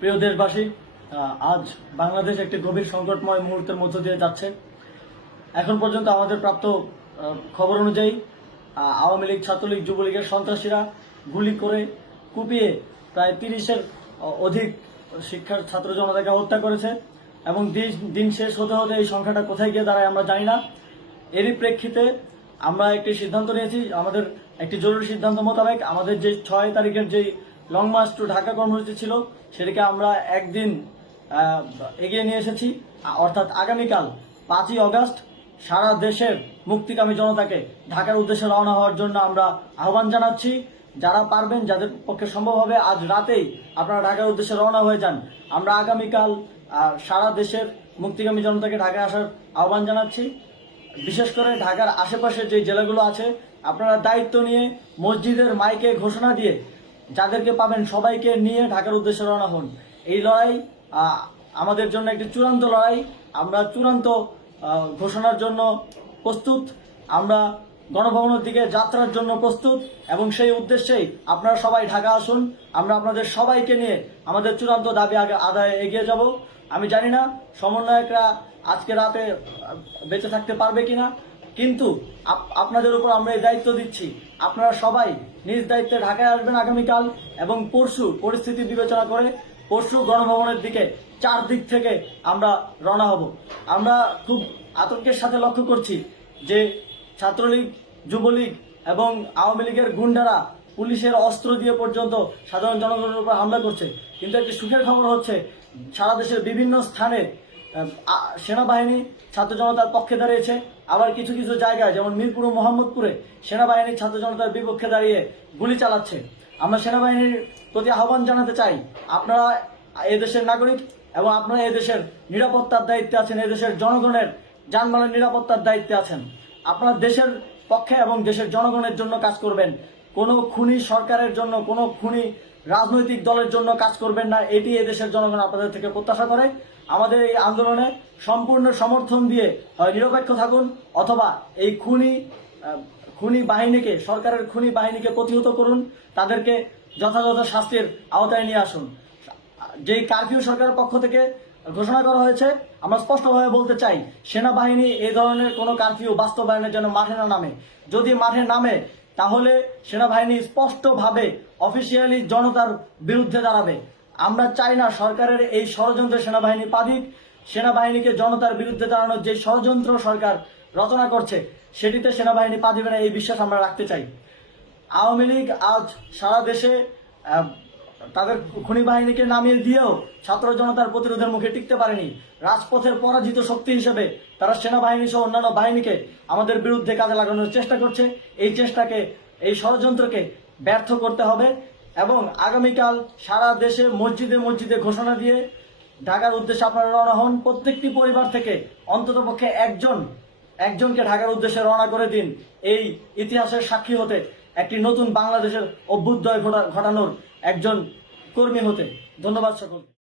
প্রিয় দেশবাসী, আজ বাংলাদেশ একটি গভীর সংকটময় মুহূর্তের মধ্য দিয়ে যাচ্ছে। এখন পর্যন্ত আমাদের প্রাপ্ত খবর অনুযায়ী আওয়ামী লীগ, ছাত্রলীগ, যুবলীগের সন্ত্রাসীরা গুলি করে কুপিয়ে প্রায় 30-এর অধিক শিক্ষার ছাত্র জনতাকে হত্যা করেছে এবং দিন শেষ হতে হতে এই সংখ্যাটা কোথায় গিয়ে দাঁড়ায় আমরা জানি না। এরই প্রেক্ষিতে আমরা একটি সিদ্ধান্ত নিয়েছি। আমাদের একটি জরুরি সিদ্ধান্ত মোতাবেক আমাদের যে 6 তারিখের যে লং মার্চ টু ঢাকা কর্মসূচি ছিল সেটাকে আমরা একদিন এগিয়ে নিয়ে এসেছি। অর্থাৎ আগামীকাল 5ই অগস্ট সারা দেশের মুক্তিকামী জনতাকে ঢাকার উদ্দেশ্যে রওনা হওয়ার জন্য আমরা আহ্বান জানাচ্ছি। যারা পারবেন, যাদের পক্ষে সম্ভব হবে, আজ রাতেই আপনারা ঢাকার উদ্দেশ্যে রওনা হয়ে যান। আমরা আগামীকাল সারা দেশের মুক্তিকামী জনতাকে ঢাকায় আসার আহ্বান জানাচ্ছি। বিশেষ করে ঢাকার আশেপাশের যে জেলাগুলো আছে, আপনারা দায়িত্ব নিয়ে মসজিদের মাইকে ঘোষণা দিয়ে যাদেরকে পাবেন সবাইকে নিয়ে ঢাকার উদ্দেশ্যে রওনা হন। এই লড়াই আমাদের জন্য একটি চূড়ান্ত লড়াই। আমরা চূড়ান্ত ঘোষণার জন্য প্রস্তুত। আমরা গণভবনের দিকে যাত্রার জন্য প্রস্তুত এবং সেই উদ্দেশ্যেই আপনারা সবাই ঢাকা আসুন। আমরা আপনাদের সবাইকে নিয়ে আমাদের চূড়ান্ত দাবি আদায়ে এগিয়ে যাব। আমি জানি না সমন্বয়করা আজকে রাতে বেঁচে থাকতে পারবে কিনা, কিন্তু আপনাদের উপর আমরা এই দায়িত্ব দিচ্ছি। আপনারা সবাই নিজ দায়িত্বে ঢাকায় আসবেন আগামীকাল এবং পরশু পরিস্থিতি বিবেচনা করে পরশু গণভবনের দিকে 4 দিক থেকে আমরা রওনা হব। আমরা খুব আতঙ্কের সাথে লক্ষ্য করছি যে ছাত্রলীগ, যুবলীগ এবং আওয়ামী লীগের গুন্ডারা পুলিশের অস্ত্র দিয়ে পর্যন্ত সাধারণ জনগণের উপর হামলা করছে। কিন্তু একটি সুখের খবর হচ্ছে, সারা দেশের বিভিন্ন স্থানে সেনাবাহিনী ছাত্র জনতার পক্ষে দাঁড়িয়েছে। আবার কিছু কিছু জায়গায় যেমন মিরপুর ও মোহাম্মদপুরে সেনাবাহিনী ছাত্র জনতার বিপক্ষে দাঁড়িয়ে গুলি চালাচ্ছে। আমরা সেনাবাহিনীর প্রতি আহ্বান জানাতে চাই, আপনারা এদেশের নাগরিক এবং আপনারা এদেশের নিরাপত্তার দায়িত্বে আছেন, এদেশের জনগণের যানবাহনের নিরাপত্তার দায়িত্বে আছেন। আপনারা দেশের পক্ষে এবং দেশের জনগণের জন্য কাজ করবেন। কোনো খুনি সরকারের জন্য, কোনো খুনি রাজনৈতিক দলের জন্য কাজ করবেন না। এটি এদেশের জনগণ আপনাদের থেকে প্রত্যাশা করে। আমাদের এই আন্দোলনে সম্পূর্ণ সমর্থন দিয়ে হয় নিরপেক্ষ থাকুন, অথবা এই খুনি বাহিনীকে, সরকারের খুনি বাহিনীকে প্রতিহত করুন, তাদেরকে যথাযথ শাস্তির আওতায় নিয়ে আসুন। যেই কারফিউ সরকারের পক্ষ থেকে ঘোষণা করা হয়েছে, আমরা স্পষ্টভাবে বলতে চাই, সেনাবাহিনী এই ধরনের কোনো কারফিউ বাস্তবায়নের জন্য মাঠে না নামে। যদি মাঠে নামে তাহলে সেনাবাহিনী স্পষ্টভাবে অফিসিয়ালি জনতার বিরুদ্ধে দাঁড়াবে। আমরা চাই না সরকারের এই ষড়যন্ত্রে সেনাবাহিনী পা দিক। সেনাবাহিনীকে জনতার বিরুদ্ধে দাঁড়ানোর যে ষড়যন্ত্র সরকার রচনা করছে সেটিতে সেনাবাহিনী পা দিবে না, এই বিশ্বাস আমরা রাখতে চাই। আওয়ামী লীগ আজ সারা দেশে তাদের খুনি বাহিনীকে নামিয়ে দিয়েও ছাত্র জনতার প্রতিরোধের মুখে টিকতে পারেনি। রাজপথের পরাজিত শক্তি হিসেবে তারা সেনাবাহিনী সহ অন্যান্য বাহিনীকে আমাদের বিরুদ্ধে কাজে লাগানোর চেষ্টা করছে। এই চেষ্টাকে, এই ষড়যন্ত্রকে ব্যর্থ করতে হবে এবং আগামীকাল সারা দেশে মসজিদে মসজিদে ঘোষণা দিয়ে ঢাকার উদ্দেশ্যে আপনারা রওনা হন। প্রত্যেকটি পরিবার থেকে অন্ততপক্ষে একজনকে ঢাকার উদ্দেশ্যে রওনা করে দিন, এই ইতিহাসের সাক্ষী হতে, একটি নতুন বাংলাদেশের অভ্যুদয় ঘটানোর একজন কর্মী হতে। ধন্যবাদ সকলকে।